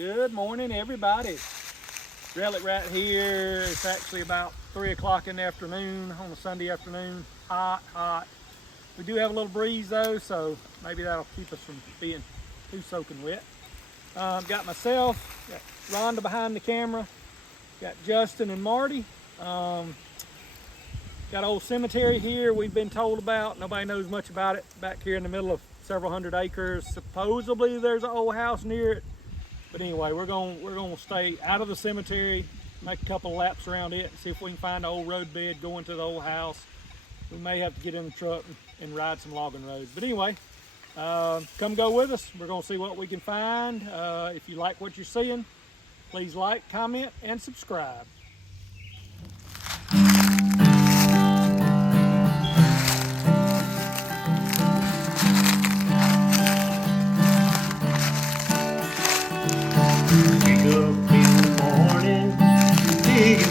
Good morning, everybody. R.A.T here. It's actually about 3 o'clock in the afternoon on a Sunday afternoon. Hot, hot. We do have a little breeze though, so maybe that'll keep us from being too soaking wet. Got myself, got Rhonda behind the camera, got Justin and Marty. Got an old cemetery here we've been told about. Nobody knows much about it. Back here in the middle of several hundred acres. Supposedly there's an old house near it. But anyway, we're gonna stay out of the cemetery, make a couple laps around it, and see if we can find an old road bed going to the old house. We may have to get in the truck and ride some logging roads. But anyway, come go with us. We're gonna see what we can find. If you like what you're seeing, please like, comment, and subscribe.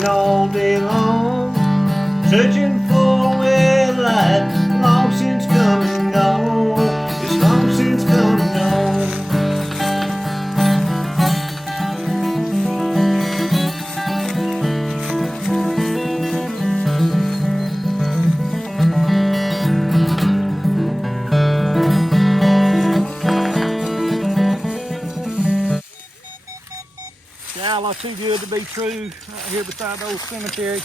All day long, searching for a way of light, long since come and gone. It's long since come and gone. Shallow, too good to be true. Right here beside the old cemetery.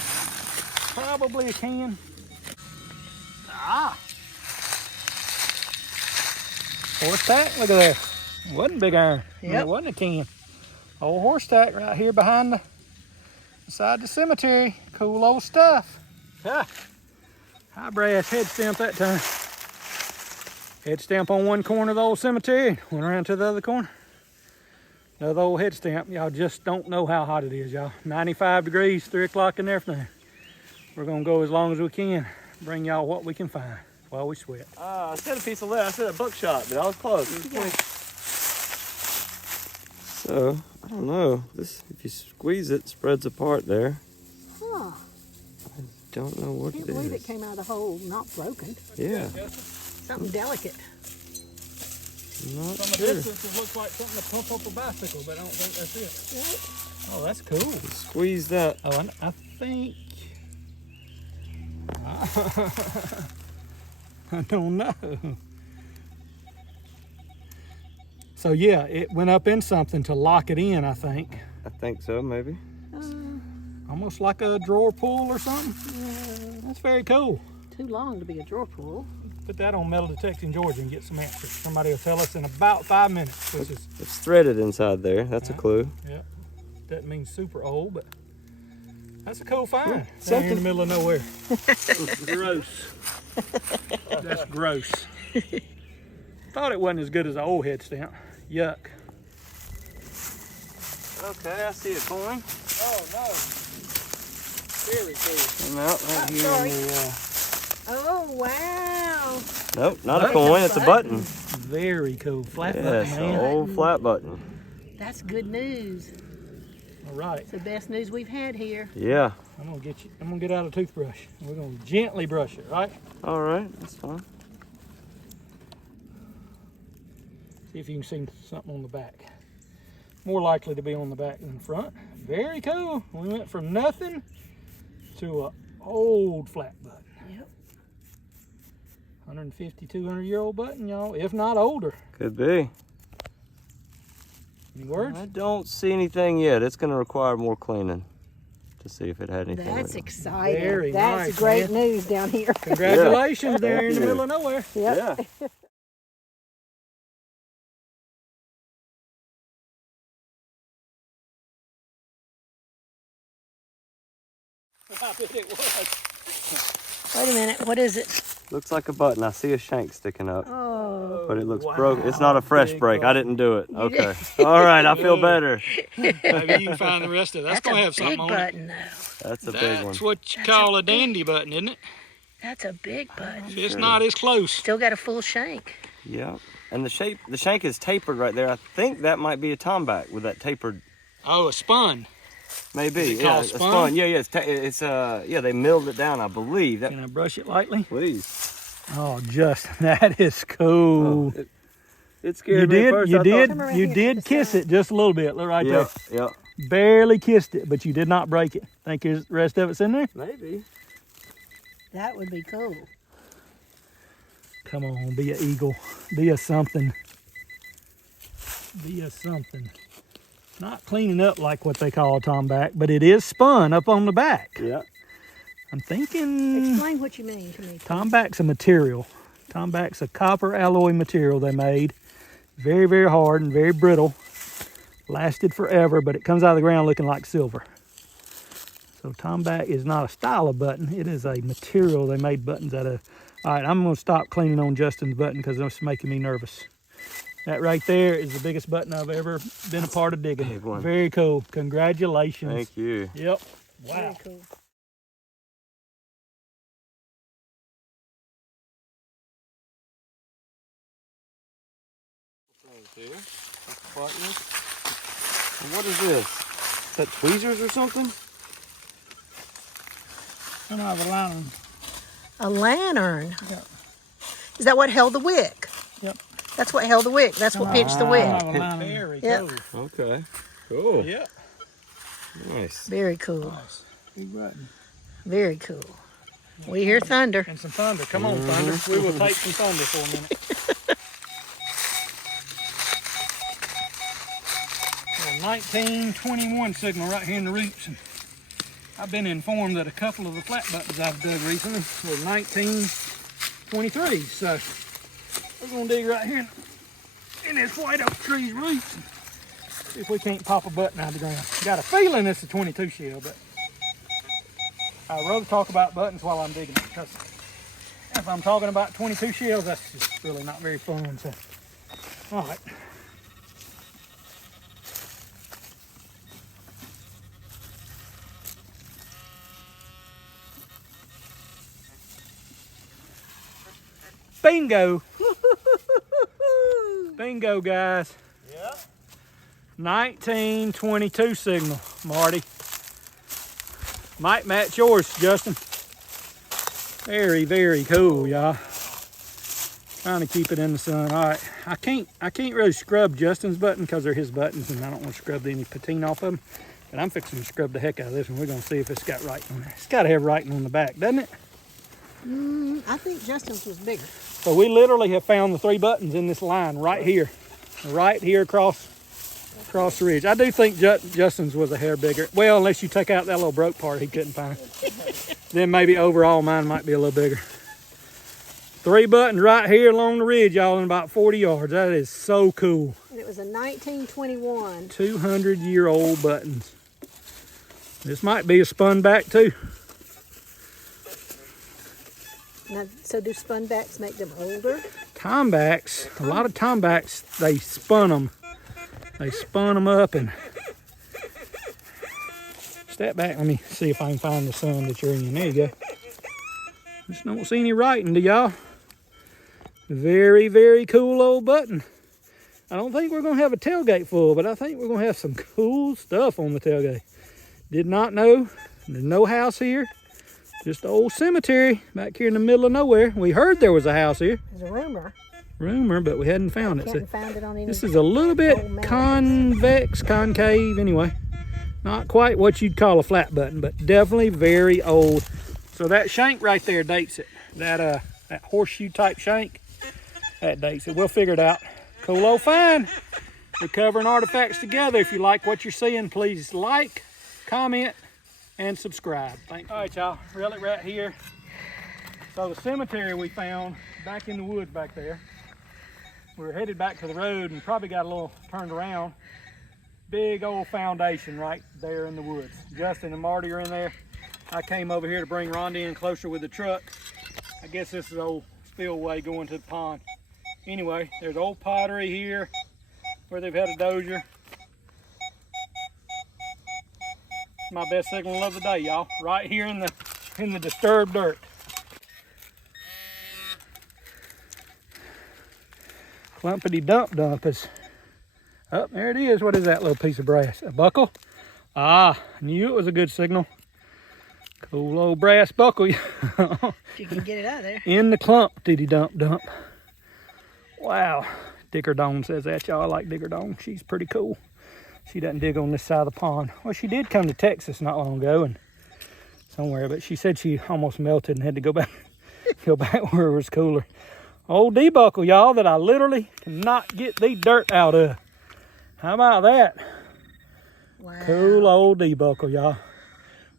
Probably a can. Ah! Horse tack, look at there. It wasn't big iron. Yep. It wasn't a can. Old horse tack right here behind beside the cemetery. Cool old stuff. Ah, high brass head stamp that time. Head stamp on one corner of the old cemetery, went around to the other corner. Another old head stamp. Y'all just don't know how hot it is, y'all. 95 degrees, 3 o'clock in the afternoon. We're gonna go as long as we can, bring y'all what we can find while we sweat. I said a piece of lead. I said a buckshot, but I was close. So, I don't know. This, if you squeeze it, spreads apart there. Huh. I don't know what it is. I can't believe it came out of the hole not broken. Yeah. Something delicate. Not From a sure. distance, it looks like something to pump up a bicycle, but I don't think that's it. Yep. Oh, that's cool. Squeeze that. Oh, I think... I don't know. So yeah, it went up in something to lock it in, I think. I think so, maybe. Almost like a drawer pull or something. That's very cool. Too long to be a drawer pull. Put that on Metal Detecting Georgia and get some answers. Somebody will tell us in about 5 minutes. Which is, It's threaded inside there. That's a clue. yeah, doesn't mean super old, but that's a cool find. Down something. here in the middle of nowhere. Gross. That's gross. Thought it wasn't as good as an old head stamp. Yuck. Okay, I see a coin. Oh no. Very cool. Came out right here. sorry. In the, Oh, wow. nope, not a coin. It's a button. Very cool. Flat button, Yes, man. an old flat button. That's good news. All right. It's the best news we've had here. Yeah. I'm gonna get out a toothbrush. We're gonna gently brush it, right? All right, that's fine. See if you can see something on the back. More likely to be on the back than the front. Very cool. We went from nothing to an old flat button. Yep. 150, 200-year-old button, y'all, if not older. Could be. Any words? I don't see anything yet. It's going to require more cleaning to see if it had anything. That's in it. exciting. Very That's nice, great man. news down here. Congratulations, there in the Thank you. middle of nowhere. Yep. Yeah. I bet it was. Wait a minute. What is it? Looks like a button. I see a shank sticking up, Oh. but it looks Wow. broken. It's not a fresh Big break. I button. didn't do it. Okay. All right. I feel better. Maybe you can find the rest of it. That's That's gonna a have something big on button, though. That's a it. big one. That's what you That's call a a dandy button, isn't it? That's a big button. It's not as close. Still got a full shank. Yeah. And the shank is tapered right there. I think that might be a tomback with that tapered. Oh, a spun. Maybe. Is it Yeah. called It's spun? fun. Yeah. Yeah. It's yeah. They milled it down. I believe that. Can I brush it lightly? Please. Oh, just that is cool. Oh, It scared me at first. Come You did kiss it just a little bit. Look right there. Yeah. Barely kissed it, but you did not break it. Think the rest of it's in there? Maybe. That would be cool. Come on, be an eagle. Be a something. Be a something. Not cleaning up like what they call a tomback, but it is spun up on the back. Yeah. I'm thinking Explain what you mean to me. tomback's a material. Tomback's a copper alloy material they made. Very, very hard and very brittle. Lasted forever, but it comes out of the ground looking like silver. So tomback is not a style of button. It is a material they made buttons out of. All right, I'm going to stop cleaning on Justin's button because it's making me nervous. That right there is the biggest button I've ever been a part of digging. Big one. Very cool. Congratulations. Thank you. Yep. Wow. Very cool. What is this? Is that tweezers or something? I don't have a lantern. A lantern. Yeah. Is that what held the wick? Yep. That's what held the wick. That's what pitched the I wick. don't have a lantern. Very Yep. cool. Okay. Cool. Yep. Nice. Very cool. Nice. Big button. Very cool. We hear thunder. And some thunder. Come on, thunder. We will take some thunder for a minute. 1921 signal right here in the roots. And I've been informed that a couple of the flat buttons I've dug recently were 1923. So we're gonna dig right here in this white oak tree's roots and see if we can't pop a button out of the ground. Got a feeling it's a 22 shell, but I'd rather talk about buttons while I'm digging it, because if I'm talking about 22 shells, that's just really not very fun. So, all right. Bingo. Bingo, guys. Yeah. 1922 signal, Marty. Might match yours, Justin. Very, very cool, y'all. Trying to keep it in the sun. All right, I can't really scrub Justin's button because they're his buttons, and I don't want to scrub any patina off of them. But I'm fixing to scrub the heck out of this one. We're gonna see if it's got writing on it. It's got to have writing on the back, doesn't it? I think Justin's was bigger. So we literally have found the 3 buttons in this line right here across the ridge. I do think Justin's was a hair bigger. Well, unless you take out that little broke part he couldn't find. Then maybe overall mine might be a little bigger. 3 buttons right here along the ridge, y'all, in about 40 yards. That is so cool. And it was a 1921. 200-year-old buttons. This might be a spun back too. Now, so do spun backs make them older? Tombacks, a lot of tombacks, they spun them. They spun them up and step back. Let me see if I can find the sun that you're in. There you go. Just don't see any writing, do y'all? Very, very cool old button. I don't think we're gonna have a tailgate full, but I think we're gonna have some cool stuff on the tailgate. Did not know. There's no house here. Just an old cemetery back here in the middle of nowhere. We heard there was a house here. There's a Rumor, but we hadn't found it. Can't find it on any. This is a little bit concave anyway. Not quite what you'd call a flat button, but definitely very old. So that shank right there dates it. That horseshoe type shank, that dates it. We'll figure it out. Cool old find. We're covering artifacts together. If you like what you're seeing, please like, comment, and subscribe. Thanks. All right, y'all, reel it right here. So the cemetery we found back in the woods back there. We were headed back to the road and probably got a little turned around. Big old foundation right there in the woods. Justin and Marty are in there. I came over here to bring Rhonda in closer with the truck. I guess this is old spillway going to the pond. Anyway, there's old pottery here where they've had a dozier. My best signal of the day, y'all. Right here in the disturbed dirt. Clumpity dump dump is up. There it is. What is that little piece of brass? A buckle? Ah, knew it was a good signal. Cool old brass buckle. You can get it out of there. In the clumpity dump dump. Wow. Dicker Dawn says that, y'all. I like Dicker Dawn. She's pretty cool. She doesn't dig on this side of the pond. Well, she did come to Texas not long ago and somewhere, but she said she almost melted and had to go back where it was cooler. Old D-buckle, y'all, that I literally cannot get the dirt out of. How about that? Wow. Cool old D-buckle, y'all.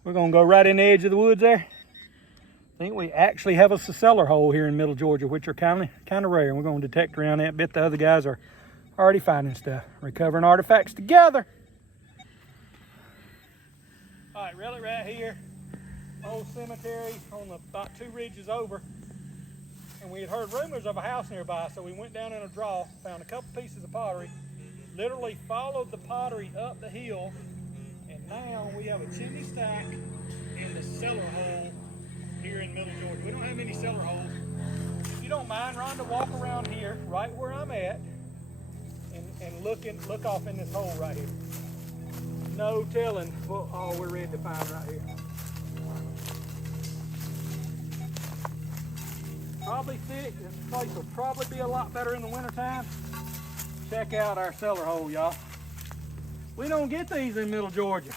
We're gonna go right in the edge of the woods there. I think we actually have a cellar hole here in Middle Georgia, which are kind of rare. And we're gonna detect around that. Bet the other guys are already finding stuff, recovering artifacts together. All right, really right here, old cemetery on the about 2 ridges over. And we had heard rumors of a house nearby, so we went down in a draw, found a couple pieces of pottery, literally followed the pottery up the hill, and now we have a chimney stack and a cellar hole here in Middle Georgia. We don't have any cellar holes. If you don't mind, Rhonda, walk around here, right where I'm at, and look off in this hole right here. No telling what all we're ready to find right here. Probably thick. This place will probably be a lot better in the wintertime. Check out our cellar hole, y'all. We don't get these in Middle Georgia.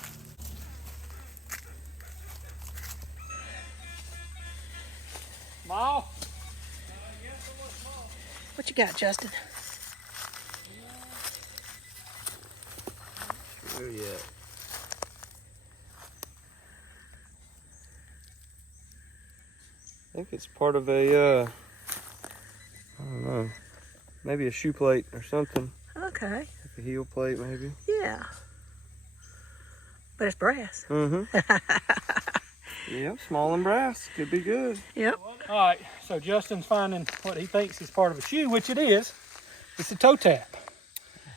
Small? Yes, it was small. What you got, Justin? Sure yet. I think it's part of a, I don't know, maybe a shoe plate or something. Okay. Like a heel plate, maybe. Yeah. But it's brass. Mm-hmm. Yeah, small and brass. Could be good. Yep. All right, so Justin's finding what he thinks is part of a shoe, which it is. It's a toe tap.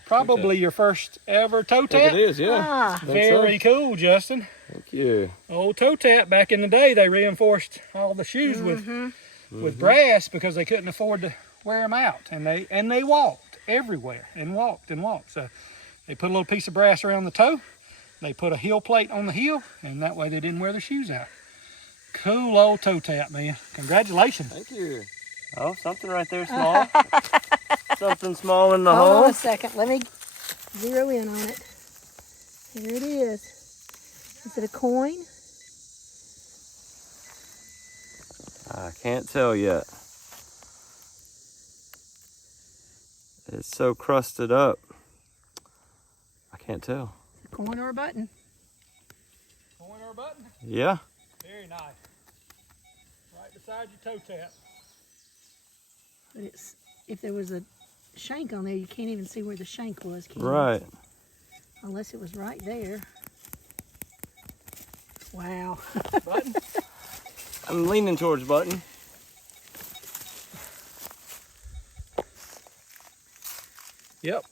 Probably your first ever toe I tap. think it is, yeah. Ah. I think so. Very cool, Justin. Thank you. Old toe tap. Back in the day, they reinforced all the shoes with brass because they couldn't afford to wear them out, and they walked everywhere and walked. So they put a little piece of brass around the toe. They put a heel plate on the heel, and that way they didn't wear their shoes out. Cool old toe tap, man. Congratulations. Thank you. Oh, something right there small. Something small in the Hold hole. on a second. Let me zero in on it. Here it is. Is it a coin? I can't tell yet. It's so crusted up. I can't tell. A coin or a button? Coin or a button? Yeah. Very nice. Right beside your toe tap. But it's, if there was a shank on there, you can't even see where the shank was, can you? Right. Unless it was right there. Wow. Button? I'm leaning towards button. Yep.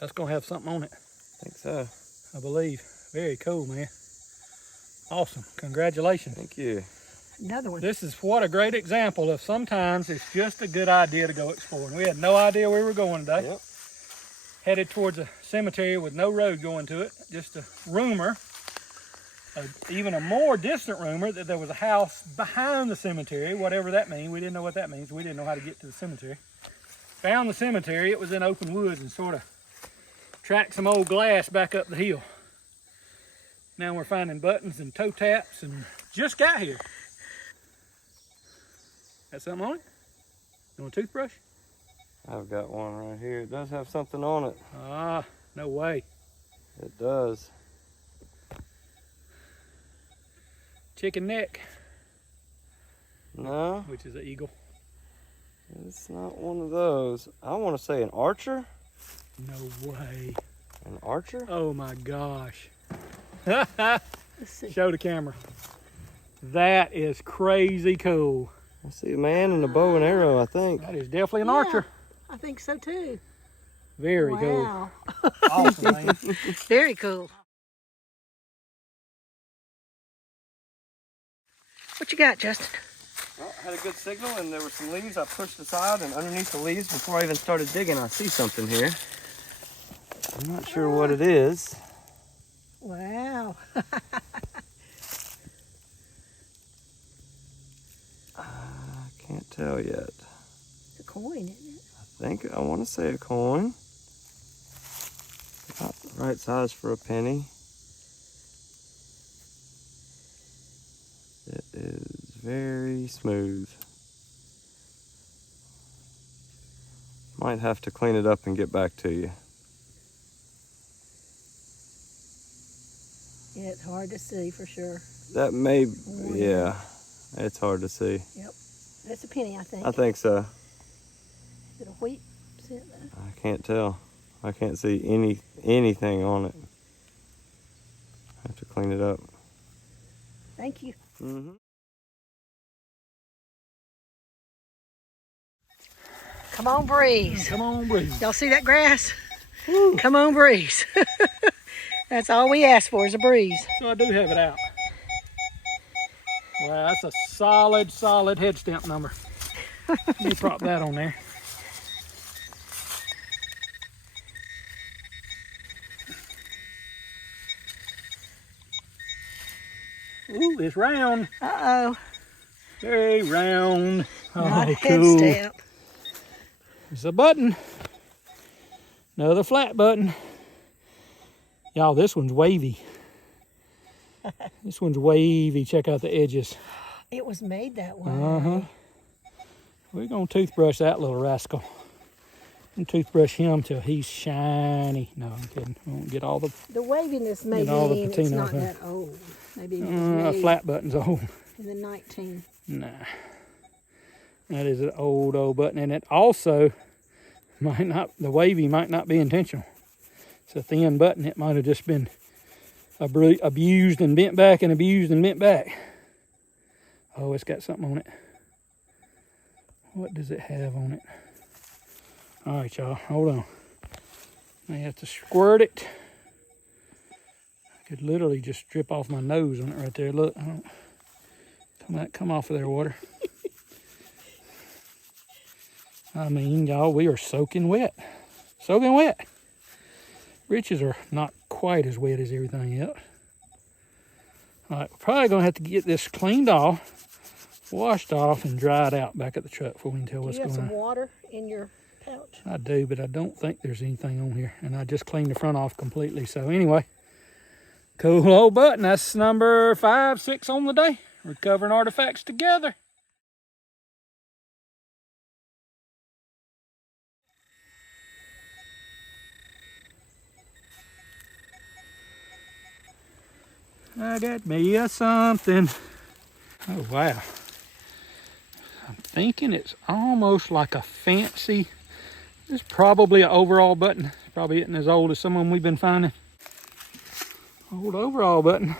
That's gonna have something on it, I think so. I believe. Very cool, man. Awesome. Congratulations. Thank you. Another one. This is what a great example of sometimes it's just a good idea to go exploring. We had no idea where we were going today. Yep. Headed towards a cemetery with no road going to it. Just a rumor, even a more distant rumor, that there was a house behind the cemetery, whatever that means. We didn't know what that means. We didn't know how to get to the cemetery. Found the cemetery. It was in open woods and sort of tracked some old glass back up the hill. Now we're finding buttons and toe taps and just got here. Got something on it? You want a toothbrush? I've got one right here. It does have something on it. Ah, no way. It does. Chicken neck, No, which is an eagle. it's not one of those. I want to say an archer. No way. An archer? Oh my gosh. Let's see. Show the camera. That is crazy cool. I see a man and a bow and arrow, I think. That is definitely an Yeah, archer. I think so too. Very Wow. cool. Awesome, man. Very cool. What you got, Justin? Well, I had a good signal and there were some leaves I pushed aside, and underneath the leaves, before I even started digging, I see something here. I'm not sure what it is. Wow. I can't tell yet. It's a coin, isn't it? I I want to say a coin. About the right size for a penny. It is very smooth. Might have to clean it up and get back to you. Yeah, it's hard to see for sure. That may, yeah, it's hard to see. Yep. That's a penny, I think. I think so. Is it a wheat cent? I can't tell. I can't see anything on it. I have to clean it up. Thank you. Mm-hmm. Come on, Breeze. Come on, Breeze. Y'all see that grass? Woo. Come on, Breeze. That's all we ask for is a breeze. So I do have it out. Wow, that's a solid head stamp number. Let me prop that on there. Ooh, it's round. Uh-oh. Very round. Not Oh, a head cool. stamp. There's a button. Another flat button. Y'all, this one's wavy. This one's wavy. Check out the edges. It was made that way. Uh-huh. We're going to toothbrush that little rascal. And toothbrush him till he's shiny. No, I'm kidding. I won't get all the... The waviness may Get all the mean it's patina not off that old. Maybe it was a made flat button's old. in the 19. Nah. That is an old button. And it also might not... The wavy might not be intentional. It's a thin button. It might have just been abused and bent back and abused and bent back. Oh, it's got something on it. What does it have on it? All right, y'all, hold on. I have to squirt it. I could literally just drip off my nose on it right there. Look, I don't come off of there, water. I mean, y'all, we are soaking wet. Soaking wet. Britches are not quite as wet as everything else. All right, we're probably gonna have to get this cleaned off, washed off, and dried out back at the truck before we can tell what's going on. Do you have some water in your pouch? I do, but I don't think there's anything on here. And I just cleaned the front off completely. So anyway, cool old button. That's number 5, 6 on the day. Recovering artifacts together. I got me a something. Oh, wow. I'm thinking it's almost like a fancy, it's probably an overall button. It's probably isn't as old as some of them we've been finding. Old overall button.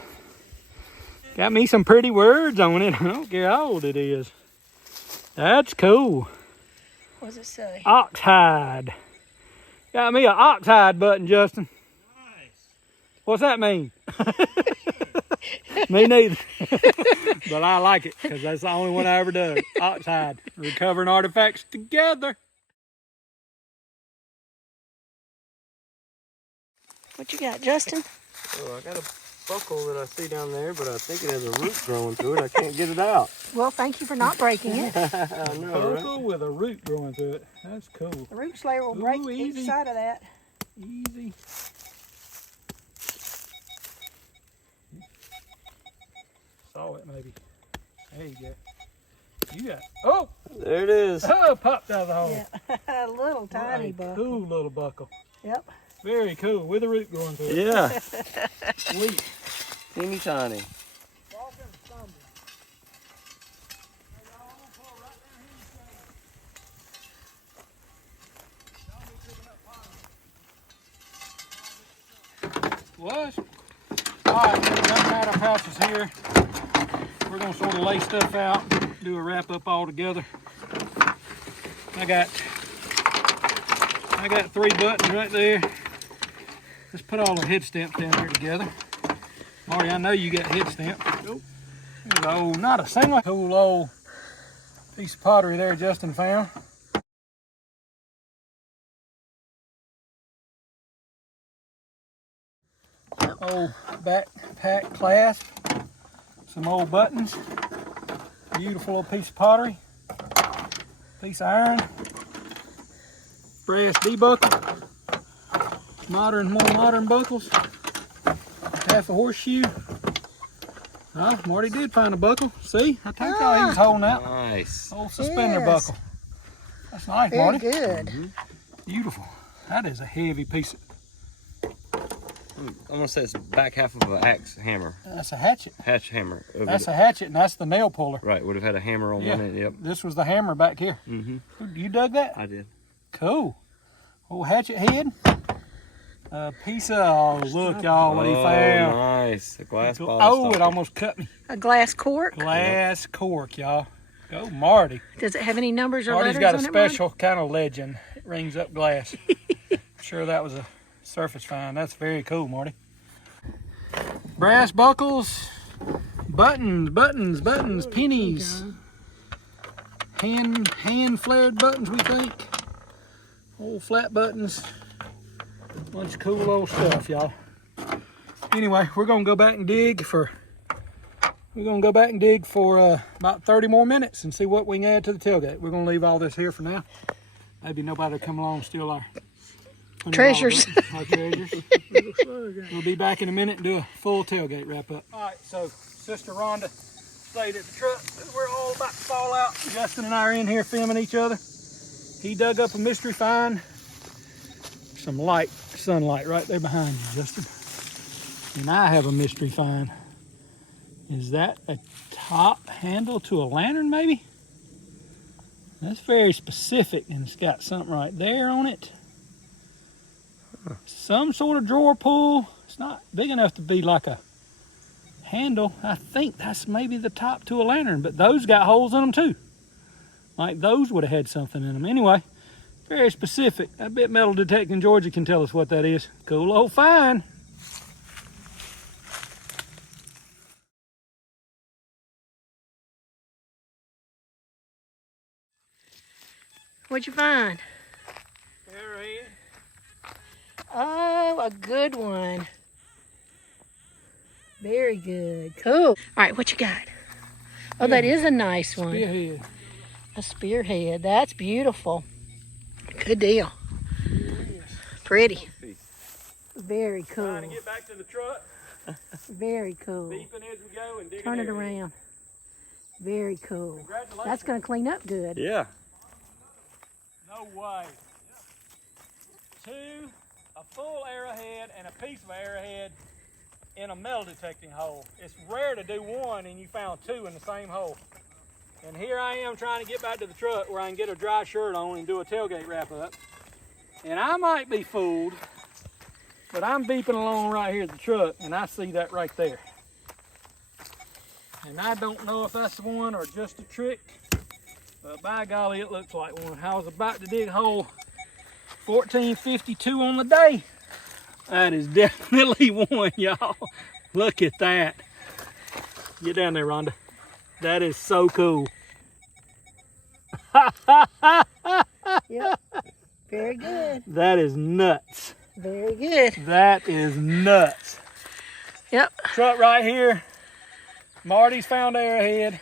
Got me some pretty words on it. I don't care how old it is. That's cool. What does it say? Oxhide. Got me an oxhide button, Justin. Nice. What's that mean? Me neither. But I like it because that's the only one I ever done. Oxhide. Recovering artifacts together. What you got, Justin? Oh, I got a buckle that I see down there, but I think it has a root growing through it. I can't get it out. Well, thank you for not breaking it. I know, right? Buckle with a root growing through it. That's cool. The root slayer will break Ooh, each easy. side of that. Easy. Saw it maybe. There you go. You got, oh! There it is. Oh, popped out of the hole. Yeah, a little tiny What a buckle. cool little buckle. Yep. Very cool, with a root growing through it. Yeah, Sweet. teeny tiny. Was. Alright, we've got our pouches here. We're going to sort of lay stuff out, do a wrap up all together. I got 3 buttons right there. Let's put all the head stamps down here together. Marty, I know you got head stamps. Nope. There's old, not a single cool old piece of pottery there Justin found. Old backpack clasp, some old buttons, beautiful little piece of pottery, piece of iron, brass D-buckle. More modern buckles. Half a horseshoe. Oh, Marty did find a buckle. See, I told y'all he was holding out. Nice. Old suspender Yes. buckle. That's nice, Very Marty. good. Beautiful. That is a heavy piece of, I'm gonna say it's back half of an axe hammer. that's a hatchet. Hatch hammer. That's a hatchet, and that's the nail puller. Right, would have had a hammer on one end, yep. This was the hammer back here. You dug that? I did. Cool. Old hatchet head. A piece of, oh, look, y'all, what he found. Nice. A glass bottle. Oh, it stopper. almost cut me. A glass cork. Glass cork, y'all. Go, Marty. Does it have any numbers or Marty's letters got a on it, Marty? special kind of legend. It rings up glass. Sure that was a surface find. That's very cool, Marty. Brass buckles, buttons, pennies. Hand flared buttons, we think. Old flat buttons. Bunch of cool old stuff, y'all. Anyway, we're gonna go back and dig for about 30 more minutes and see what we can add to the tailgate. We're gonna leave all this here for now. Maybe nobody will come along and steal our Treasures. our treasures. We'll be back in a minute and do a full tailgate wrap up. All right, so Sister Rhonda stayed at the truck. We're all about to fall out. Justin and I are in here filming each other. He dug up a mystery find. Some sunlight right there behind you, Justin. And I have a mystery find. Is that a top handle to a lantern, maybe? That's very specific, and it's got something right there on it. Some sort of drawer pull. It's not big enough to be like a handle. I think that's maybe the top to a lantern, but those got holes in them too. Like those would have had something in them. Anyway, very specific. I bet Metal Detecting Georgia can tell us what that is. Cool old find. What'd you find? Arrowhead. Oh, a good one. Very good. Cool. All right, what you got? Oh, that is a nice one. Spearhead. A spearhead. That's beautiful. Good deal. Pretty. Very cool. Trying to get back to the truck. Very cool. Beeping as we go and digging. Turn it Arrowhead. around. Very cool. Congratulations. That's going to clean up good. Yeah. No way. A full arrowhead and a piece of arrowhead in a metal detecting hole. It's rare to do one and you found two in the same hole. And here I am trying to get back to the truck where I can get a dry shirt on and do a tailgate wrap up. And I might be fooled, but I'm beeping along right here at the truck and I see that right there. And I don't know if that's the one or just a trick, but by golly, it looks like one. I was about to dig a hole 1452 on the day. That is definitely one, y'all. Look at that. Get down there, Rhonda. That is so cool. Yep. Very good. That is nuts. Very good. That is nuts. Yep. Truck right here. Marty's found arrowhead.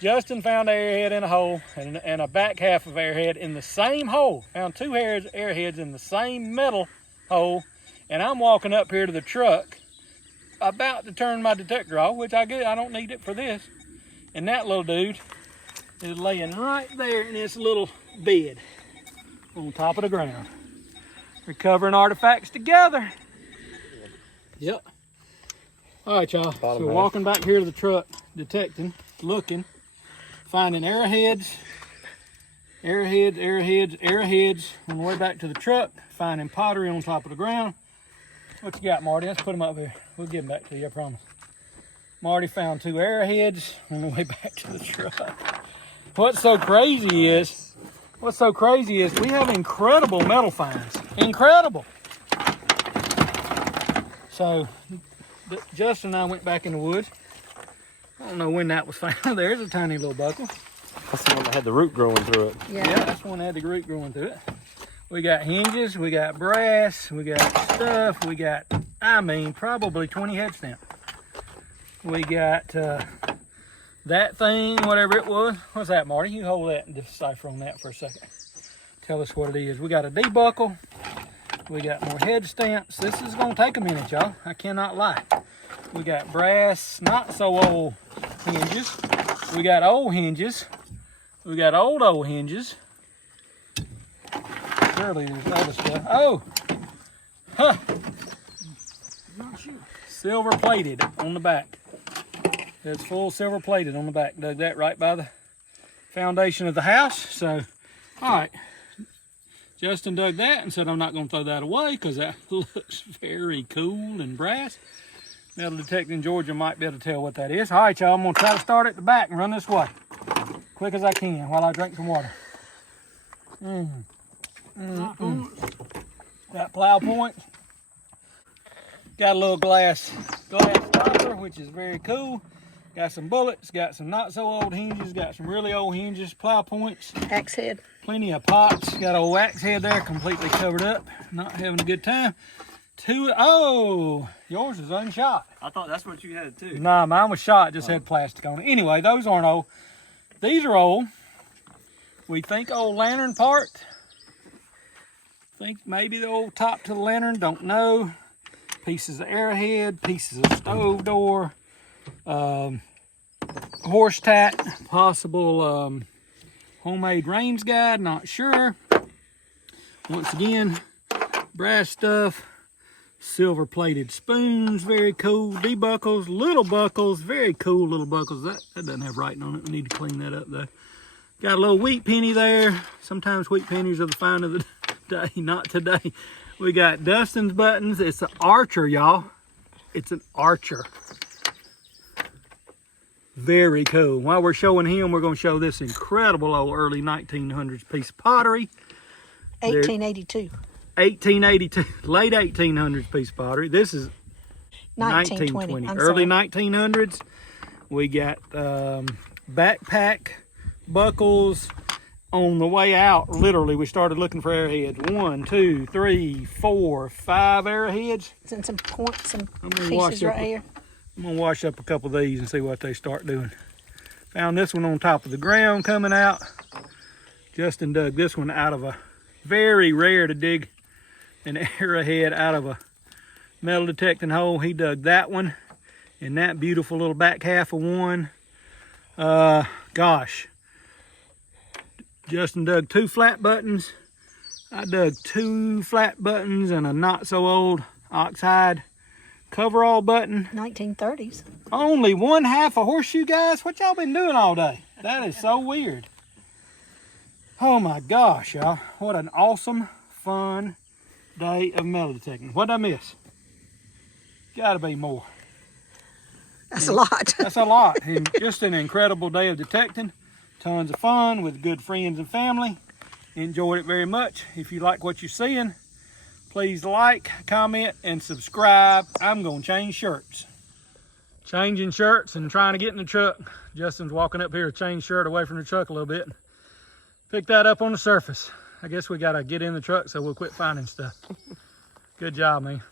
Justin found arrowhead in a hole and a back half of arrowhead in the same hole. Found two arrowheads in the same metal hole. And I'm walking up here to the truck about to turn my detector off, which I don't need it for this. And that little dude is laying right there in this little bed on top of the ground. Recovering artifacts together. Yep. All right, y'all. So we're walking back here to the truck, detecting, looking, finding arrowheads on the way back to the truck, finding pottery on top of the ground. What you got, Marty? Let's put them up here. We'll get them back to you, I promise. Marty found two arrowheads on the way back to the truck. What's so crazy is we have incredible metal finds. Incredible. So Justin and I went back in the woods. I don't know when that was found. There's a tiny little buckle. That's the one that had the root growing through it. Yeah, that's one that had the root growing through it. We got hinges, we got brass, we got stuff, we got, probably 20 head stamp. We got that thing, whatever it was. What's that, Marty? You hold that and decipher on that for a second. tell us what it is. We got a debuckle. We got more head stamps. This is gonna take a minute, y'all. I cannot lie. We got brass, not so old hinges. We got old hinges. We got old hinges. Surely there's other stuff. Oh, huh. Silver plated on the back. It's full silver plated on the back. Dug that right by the foundation of the house. So, all right. Justin dug that and said I'm not going to throw that away because that looks very cool and brass. Metal detecting Georgia might be able to tell what that is. All right, y'all, I'm going to try to start at the back and run this way. Quick as I can while I drink some water. Got plow point. Got a little glass stopper, which is very cool. Got some bullets, got some not so old hinges, got some really old hinges, plow points. Axe head. Plenty of pots. Got old axe head there, completely covered up. Not having a good time. Oh, yours is unshot. I thought that's what you had too. Nah, mine was shot, just had plastic on it. Anyway, those aren't old. These are old. We think old lantern part. Think maybe the old top to the lantern, don't know. Pieces of arrowhead, pieces of stove door. Horse tack, possible homemade rains guide, not sure. Once again, brass stuff, silver plated spoons, very cool. Debuckles, little buckles, very cool little buckles. That doesn't have writing on it. We need to clean that up though. Got a little wheat penny there. Sometimes wheat pennies are the find of the day, not today. We got Dustin's buttons. It's an Archer, y'all. It's an Archer. Very cool. While we're showing him, we're going to show this incredible old early 1900s piece of pottery. 1882. 1882, late 1800s piece of pottery. This is 1920. Early 1900s. We got backpack buckles. On the way out, literally, we started looking for arrowheads. 1, 2, 3, 4, 5 arrowheads. And some points, some pieces right here. I'm gonna wash up a couple of these and see what they start doing. Found this one on top of the ground coming out. Justin dug this one out of a, very rare to dig an arrowhead out of a metal detecting hole. He dug that one in that beautiful little back half of one. Gosh. Justin dug 2 flat buttons. I dug 2 flat buttons and a not so old oxhide coverall button. 1930s. Only 1/2 a horseshoe, guys. What y'all been doing all day? That is so weird. Oh my gosh, y'all. What an awesome, fun day of metal detecting. What'd I miss? Gotta be more. That's a lot. That's a lot. And just an incredible day of detecting. Tons of fun with good friends and family. Enjoyed it very much. If you like what you're seeing, please like, comment, and subscribe. I'm going to change shirts. Changing shirts and trying to get in the truck. Justin's walking up here to change shirt away from the truck a little bit. Pick that up on the surface. I guess we got to get in the truck so we'll quit finding stuff. Good job, man.